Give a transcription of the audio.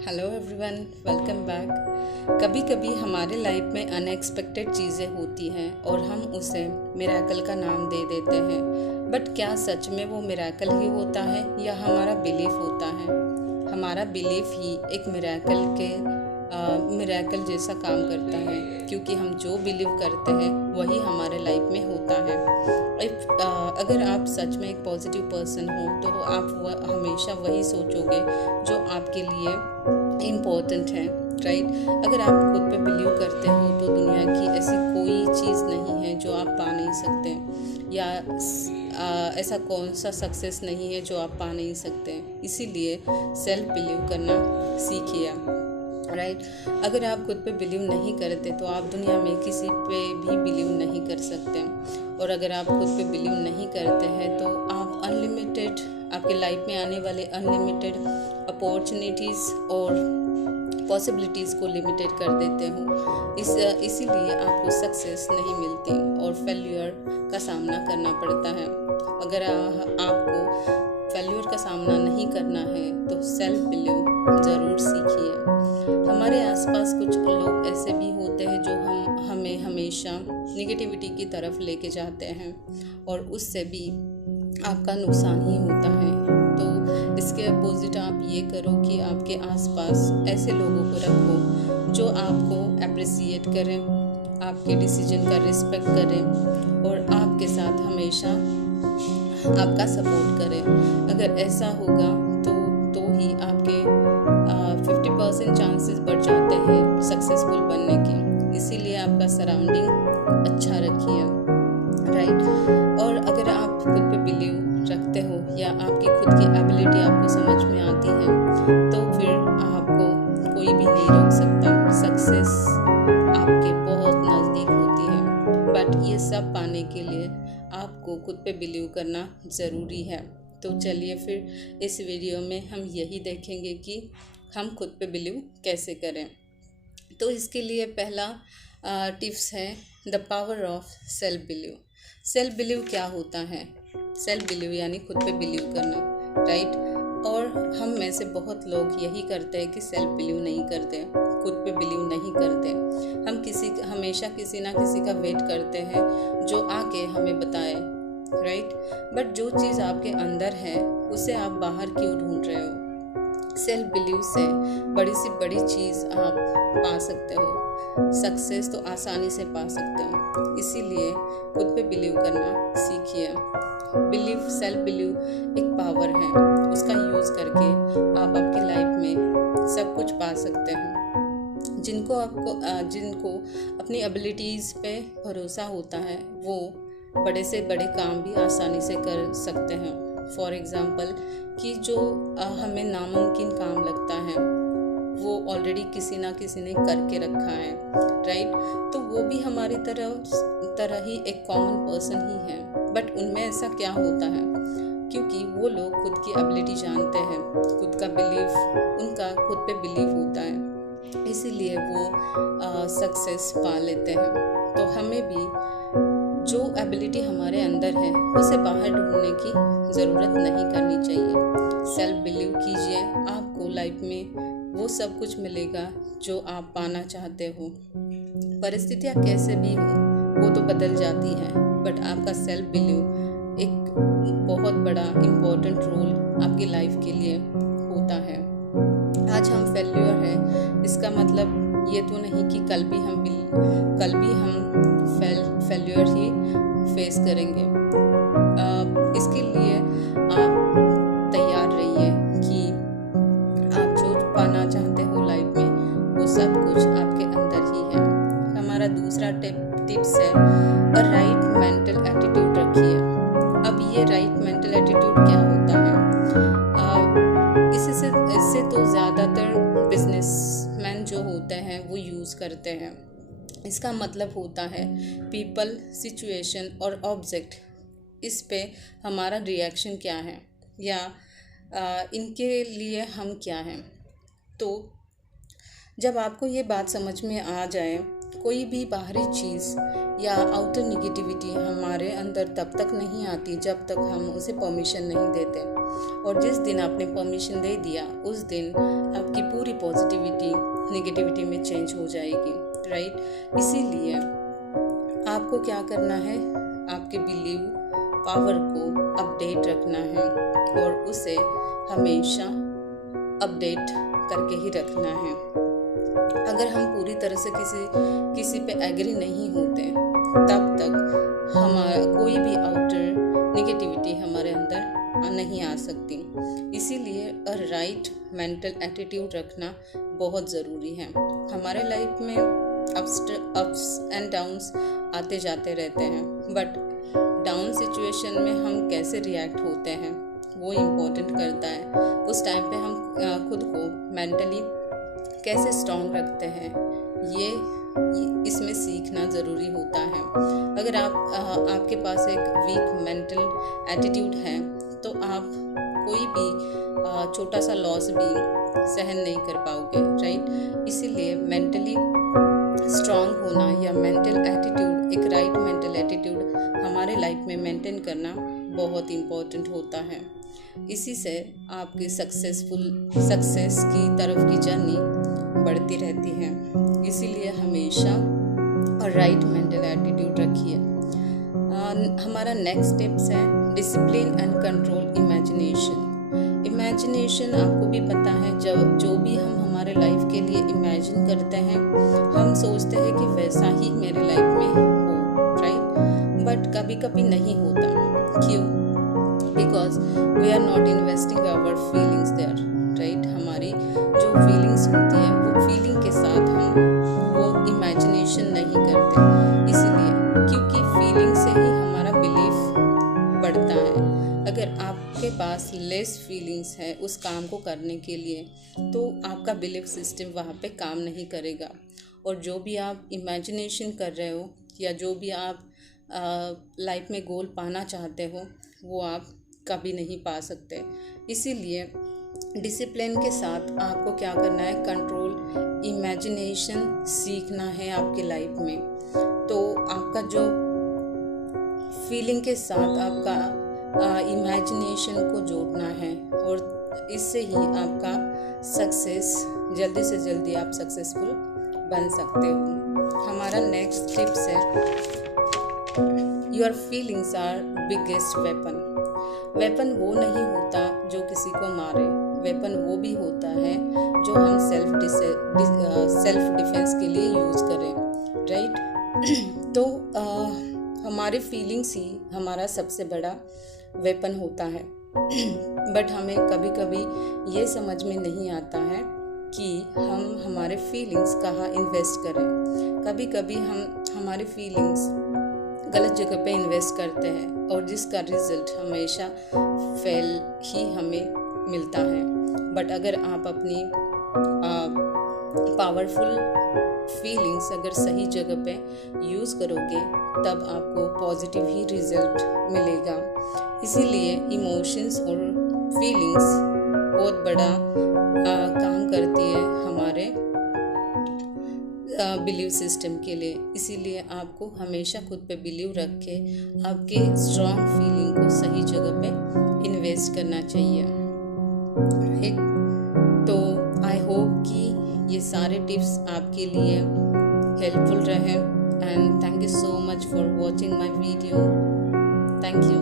Hello everyone, welcome back. कभी कभी हमारे लाइफ में अनएक्सपेक्टेड चीज़ें होती हैं और हम उसे मिरेकल का नाम दे देते हैं। बट क्या सच में वो मिरेकल ही होता है या हमारा बिलीफ होता है? हमारा बिलीफ ही एक मिरेकल जैसा काम करता है, क्योंकि हम जो बिलीव करते हैं वही हमारे लाइफ में होता है। अगर आप सच में एक पॉजिटिव पर्सन हो तो आप हमेशा वही सोचोगे जो आपके लिए इम्पोर्टेंट है, राइट। अगर आप खुद पे बिलीव करते हो तो दुनिया की ऐसी कोई चीज़ नहीं है जो आप पा नहीं सकते, या ऐसा कौन सा सक्सेस नहीं है जो आप पा नहीं सकते। इसीलिए सेल्फ बिलीव करना सीखिए, राइट। अगर आप खुद पे बिलीव नहीं करते तो आप दुनिया में किसी पे भी बिलीव नहीं कर सकते, और अगर आप खुद पे बिलीव नहीं करते हैं तो आप अनलिमिटेड, आपके लाइफ में आने वाले अनलिमिटेड अपॉर्चुनिटीज़ और पॉसिबिलिटीज़ को लिमिटेड कर देते हो। इसीलिए आपको सक्सेस नहीं मिलती और फेल्यूर का सामना करना पड़ता है। अगर आपको फेल्यूर का सामना नहीं करना है तो सेल्फ बिलीव ज़रूर सीखिए। हमारे आसपास कुछ लोग ऐसे भी होते हैं जो हमें हमेशा निगेटिविटी की तरफ लेके जाते हैं, और उससे भी आपका नुकसान ही होता है। तो इसके अपोजिट आप ये करो कि आपके आसपास ऐसे लोगों को रखो जो आपको अप्रिसिएट करें, आपके डिसीजन का रिस्पेक्ट करें और आपके साथ हमेशा आपका सपोर्ट करें। अगर ऐसा होगा तो ही आपके 50% चांसेस बढ़ जाते हैं सक्सेसफुल बनने के। इसीलिए आपका सराउंडिंग अच्छा रखिए, राइट। और अगर आप खुद पे बिलीव रखते हो या आपकी खुद की एबिलिटी आपको समझ में आती है तो फिर आपको कोई भी नहीं रोक सकता। सक्सेस आपके बहुत नज़दीक होती है, बट ये सब पाने के लिए आपको खुद पे बिलीव करना ज़रूरी है। तो चलिए फिर इस वीडियो में हम यही देखेंगे कि हम खुद पे बिलीव कैसे करें। तो इसके लिए पहला टिप्स है the power of self believe. Self believe क्या होता है? सेल्फ बिलीव यानी खुद पे बिलीव करना, राइट। और हम में से बहुत लोग यही करते हैं कि सेल्फ बिलीव नहीं करते, खुद पे बिलीव नहीं करते। हम हमेशा किसी ना किसी का वेट करते हैं जो आके हमें बताए, राइट। बट जो चीज़ आपके अंदर है उसे आप बाहर क्यों ढूंढ रहे हो? सेल्फ बिलीव से बड़ी से बड़ी चीज़ आप पा सकते हो। सक्सेस तो आसानी से पा सकते हो। इसीलिए खुद पे बिलीव करना सीखिए। सेल्फ बिलीव एक पावर है, उसका यूज़ करके आप आपकी लाइफ में सब कुछ पा सकते हैं। जिनको अपनी एबिलिटीज़ पे भरोसा होता है वो बड़े से बड़े काम भी आसानी से कर सकते हैं। फॉर एग्ज़ाम्पल कि जो हमें नामुमकिन काम लगता है वो ऑलरेडी किसी ना किसी ने करके रखा है, राइट। तो वो भी हमारी तरह ही एक कॉमन पर्सन ही है, बट उनमें ऐसा क्या होता है? क्योंकि वो लोग खुद की एबिलिटी जानते हैं, खुद का बिलीफ, उनका खुद पे बिलीव होता है, इसीलिए वो सक्सेस पा लेते हैं। तो हमें भी जो एबिलिटी हमारे अंदर है उसे बाहर ढूंढने की ज़रूरत नहीं करनी चाहिए। सेल्फ बिलीव कीजिए, आपको लाइफ में वो सब कुछ मिलेगा जो आप पाना चाहते हो। परिस्थितियाँ कैसे भी हो वो तो बदल जाती हैं, बट आपका सेल्फ बिलीव एक बहुत बड़ा इम्पोर्टेंट रोल आपकी लाइफ के लिए होता है। आज हम फेल्यूर हैं, इसका मतलब ये तो नहीं कि कल भी हम फेल्यूर ही फेस करेंगे। इसके लिए आप तैयार रहिए कि आप जो पाना चाहते हो लाइफ में वो सब कुछ आपके अंदर ही है। हमारा दूसरा टिप्स है राइट मेंटल एटीट्यूड रखिए। अब ये राइट मेंटल एटीट्यूड क्या होता है? इससे तो ज़्यादातर बिजनेसमैन जो होते हैं वो यूज़ करते हैं। इसका मतलब होता है पीपल, सिचुएशन और ऑब्जेक्ट, इस पे हमारा रिएक्शन क्या है या इनके लिए हम क्या हैं। तो जब आपको ये बात समझ में आ जाए कोई भी बाहरी चीज़ या आउटर निगेटिविटी हमारे अंदर तब तक नहीं आती जब तक हम उसे परमिशन नहीं देते। और जिस दिन आपने परमिशन दे दिया उस दिन आपकी पूरी पॉजिटिविटी निगेटिविटी में चेंज हो जाएगी, राइट। इसीलिए आपको क्या करना है, आपके बिलीव पावर को अपडेट रखना है और उसे हमेशा अपडेट करके ही रखना है। अगर हम पूरी तरह से किसी पे एग्री नहीं होते तब तक हमारा कोई भी आउटर निगेटिविटी हमारे अंदर नहीं आ सकती। इसीलिए राइट मेंटल एटीट्यूड रखना बहुत ज़रूरी है। हमारे लाइफ में अप्स एंड डाउन्स आते जाते रहते हैं, बट डाउन सिचुएशन में हम कैसे रिएक्ट होते हैं वो इम्पोर्टेंट करता है। उस टाइम पे हम खुद को मेंटली कैसे स्ट्रॉन्ग रखते हैं ये इसमें सीखना ज़रूरी होता है। अगर आपके पास एक वीक मेंटल एटीट्यूड है तो आप कोई भी छोटा सा लॉस भी सहन नहीं कर पाओगे, राइट। इसीलिए मेंटली स्ट्रॉन्ग होना या मेंटल एटीट्यूड, एक राइट मेंटल एटीट्यूड हमारे लाइफ में मेंटेन करना बहुत इम्पोर्टेंट होता है। इसी से आपकी सक्सेस की तरफ की जर्नी बढ़ती रहती है। इसीलिए हमेशा राइट मेंटल एटीट्यूड रखिए। हमारा नेक्स्ट टिप्स है discipline and control imagination. Imagination आपको भी पता है, जब जो भी हम हमारे लाइफ के लिए इमेजिन करते हैं हम सोचते हैं कि वैसा ही मेरे लाइफ में हो, राइट। बट कभी कभी नहीं होता। क्यों? Because we are not investing our feelings there, right. हमारी जो फीलिंग्स होती है वो फीलिंग के साथ हम वो इमेजिनेशन नहीं करते। इसलिए क्योंकि फीलिंग से ही हमारा बिलीफ बढ़ता है। अगर आपके पास लेस फीलिंग्स है उस काम को करने के लिए तो आपका बिलीफ सिस्टम वहाँ पे काम नहीं करेगा, और जो भी आप इमेजिनेशन कर रहे हो या जो भी आप लाइफ में गोल पाना चाहते हो वो आप कभी नहीं पा सकते। इसीलिए डिसिप्लिन के साथ आपको क्या करना है, कंट्रोल इमेजिनेशन सीखना है आपके लाइफ में। तो आपका जो फीलिंग के साथ आपका इमेजिनेशन को जोड़ना है और इससे ही आपका सक्सेस जल्दी से जल्दी आप सक्सेसफुल बन सकते हो। हमारा नेक्स्ट टिप्स है your feelings are biggest weapon. Weapon वो नहीं होता जो किसी को मारे, वेपन वो भी होता है जो हम सेल्फ डिफेंस के लिए यूज़ करें, राइट। तो हमारे फीलिंग्स ही हमारा सबसे बड़ा वेपन होता है। बट हमें कभी कभी ये समझ में नहीं आता है कि हम हमारे फीलिंग्स कहाँ इन्वेस्ट करें। कभी कभी हम हमारे फीलिंग्स गलत जगह पे इन्वेस्ट करते हैं और जिसका रिजल्ट हमेशा फेल ही हमें मिलता है। बट अगर आप अपनी पावरफुल फीलिंग्स अगर सही जगह पे यूज़ करोगे तब आपको पॉजिटिव ही रिजल्ट मिलेगा। इसीलिए इमोशंस और फीलिंग्स बहुत बड़ा काम करती है हमारे बिलीव सिस्टम के लिए। इसीलिए आपको हमेशा खुद पे बिलीव रख के आपके स्ट्रॉन्ग फीलिंग को सही जगह पे इन्वेस्ट करना चाहिए। तो आई होप कि ये सारे टिप्स आपके लिए हेल्पफुल रहे and thank you so much for watching my video. Thank you.